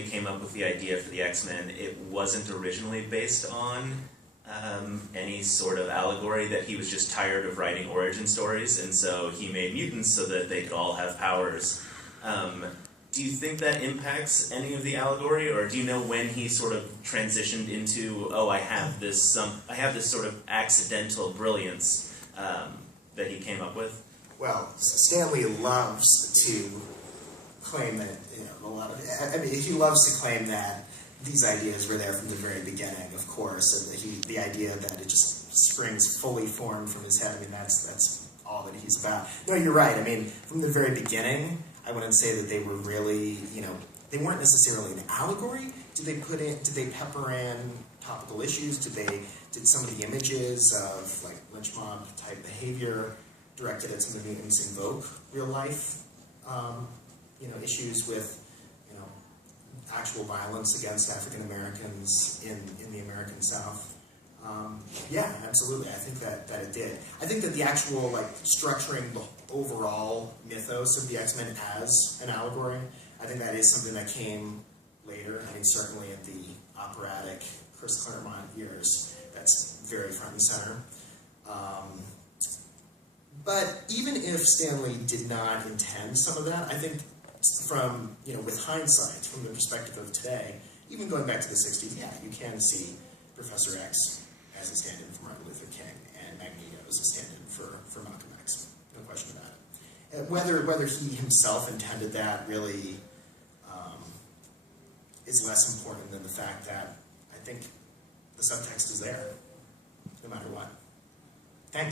Lee came up with the idea for the X-Men, it wasn't originally based on any sort of allegory, that he was just tired of writing origin stories, and so he made mutants so that they could all have powers. Do you think that impacts any of the allegory, or do you know when he sort of transitioned into, oh, I have this sort of accidental brilliance that he came up with? Well, Stanley loves to claim that, he loves to claim that these ideas were there from the very beginning, of course, and the idea that it just springs fully formed from his head. I mean, that's all that he's about. No, you're right. I mean, from the very beginning, I wouldn't say that they were really, they weren't necessarily an allegory. Did they pepper in topical issues? Did some of the images of like lynch mob type behavior directed at some of the mutants invoke real life, issues with, actual violence against African Americans in the American South? Yeah, absolutely. I think that it did. I think that the actual structuring the overall mythos of the X-Men as an allegory, I think that is something that came later. I mean, certainly in the operatic Chris Claremont years, that's very front and center. But even if Stanley did not intend some of that, I think from, with hindsight, from the perspective of today, even going back to the 60s, yeah, you can see Professor X as a stand-in for Martin Luther King and Magneto as a stand-in for Malcolm X. No question about it. Whether he himself intended that really is less important than the fact that I think the subtext is there, no matter what.